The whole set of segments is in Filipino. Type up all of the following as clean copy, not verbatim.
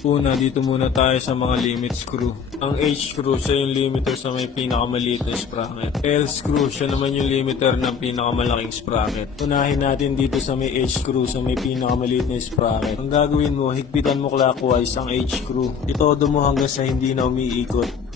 Una, dito muna tayo sa mga limit screw. Ang H screw, siya yung limiter sa may pinakamaliit na sprocket. L screw, siya naman yung limiter ng pinakamalaking sprocket. Unahin natin dito sa may H screw, sa may pinakamaliit na sprocket. Ang gagawin mo, higpitan mo clockwise ang H screw. Itodo mo hanggang sa hindi na umiikot.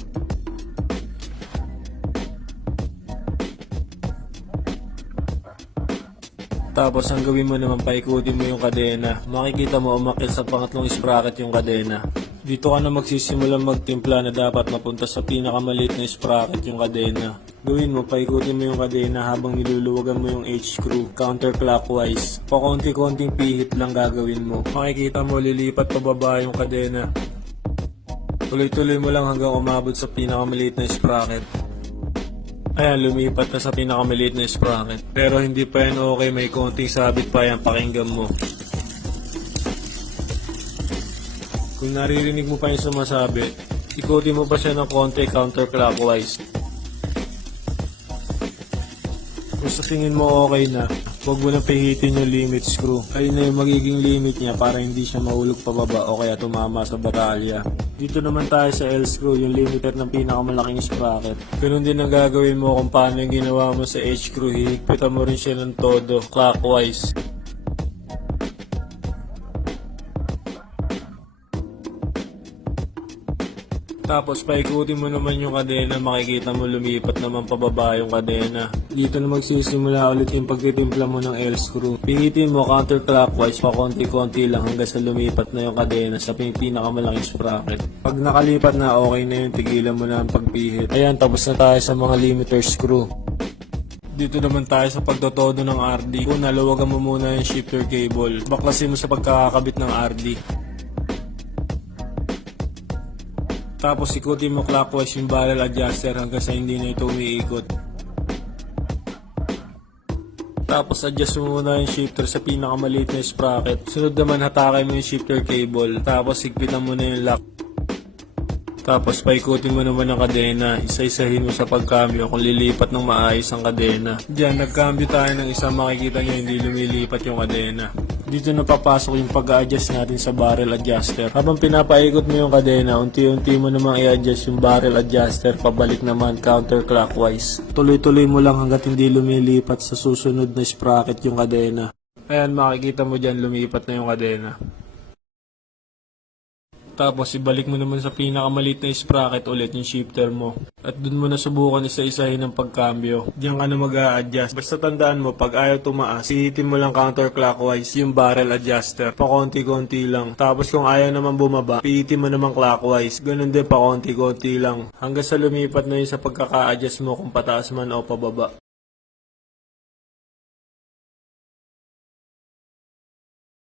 Tapos ang gawin mo naman, paikutin mo yung kadena. Makikita mo umakyat sa pangatlong sprocket yung kadena. Dito ka na magsisimula magtimpla na dapat mapunta sa pinakamaliit na sprocket yung kadena. Gawin mo, paikutin mo yung kadena habang niluluwagan mo yung H screw counterclockwise. Pakonti-konting pihit lang gagawin mo. Makikita mo lilipat pababa yung kadena. Tuloy-tuloy mo lang hanggang umabot sa pinakamaliit na sprocket. Ayan, lumipat na sa pinakamaliit na sprocket. Pero hindi pa yan okay, may konting sabit pa yan, pakinggan mo. Kung naririnig mo pa yung sumasabit, ikutin mo pa siya ng konti counterclockwise. Kung sa tingin mo okay na, huwag mo na pihitin yung limit screw. Ayun na yung magiging limit niya para hindi siya mahulog pababa o kaya tumama sa batalya. Dito naman tayo sa L screw, yung limiter ng pinakamalaking sprocket. Ganun din ang gagawin mo kung paano yung ginawa mo sa H screw. Hihigpitan mo rin siya ng todo, clockwise. Tapos paikutin mo naman yung kadena, makikita mo lumipat naman pababa yung kadena. Dito na magsisimula ulit yung pagtitimpla mo ng L screw. Pihitin mo counterclockwise pa konti-konti lang hanggang sa lumipat na yung kadena sa pinakamalaking sprocket. Pag nakalipat na, okay na yun, tigilan mo na ang pagpihit. Ayan, tapos na tayo sa mga limiter screw. Dito naman tayo sa pagtotodo ng RD. Una, luwagan mo muna yung shifter cable. Baklasin mo sa pagkakabit ng RD. Tapos ikutin mo clockwise yung barrel adjuster hanggang sa hindi na ito umiikot. Tapos adjust mo muna yung shifter sa pinakamaliit na sprocket. Sunod naman hatakay mo yung shifter cable. Tapos higpitan mo na yung lock. Tapos paikutin mo naman ang kadena. Isa-isahin mo sa pagkambyo kung lilipat ng maayos ang kadena. Diyan, nagkambyo tayo ng isa, makikita nyo hindi lumilipat yung kadena. Dito na papasok yung pag-a-adjust natin sa barrel adjuster. Habang pinapaikot mo yung kadena, unti-unti mo namang i-adjust yung barrel adjuster pabalik naman counterclockwise. Tuloy-tuloy mo lang hanggat hindi lumilipat sa susunod na sprocket yung kadena. Ayan, makikita mo dyan lumipat na yung kadena. Tapos ibalik mo naman sa pinakamaliit na sprocket ulit yung shifter mo. At dun mo na subukan isa-isahin ng pagkambyo. Diyan ka na mag-a-adjust. Basta tandaan mo, pag ayaw tumaas, hihitin mo lang counterclockwise yung barrel adjuster. Pakonti-konti lang. Tapos kung ayaw naman bumaba, pihitin mo naman clockwise. Ganun din pakonti-konti lang. Hanggang sa lumipat na yun sa pagkaka-adjust mo kung pataas man o pababa.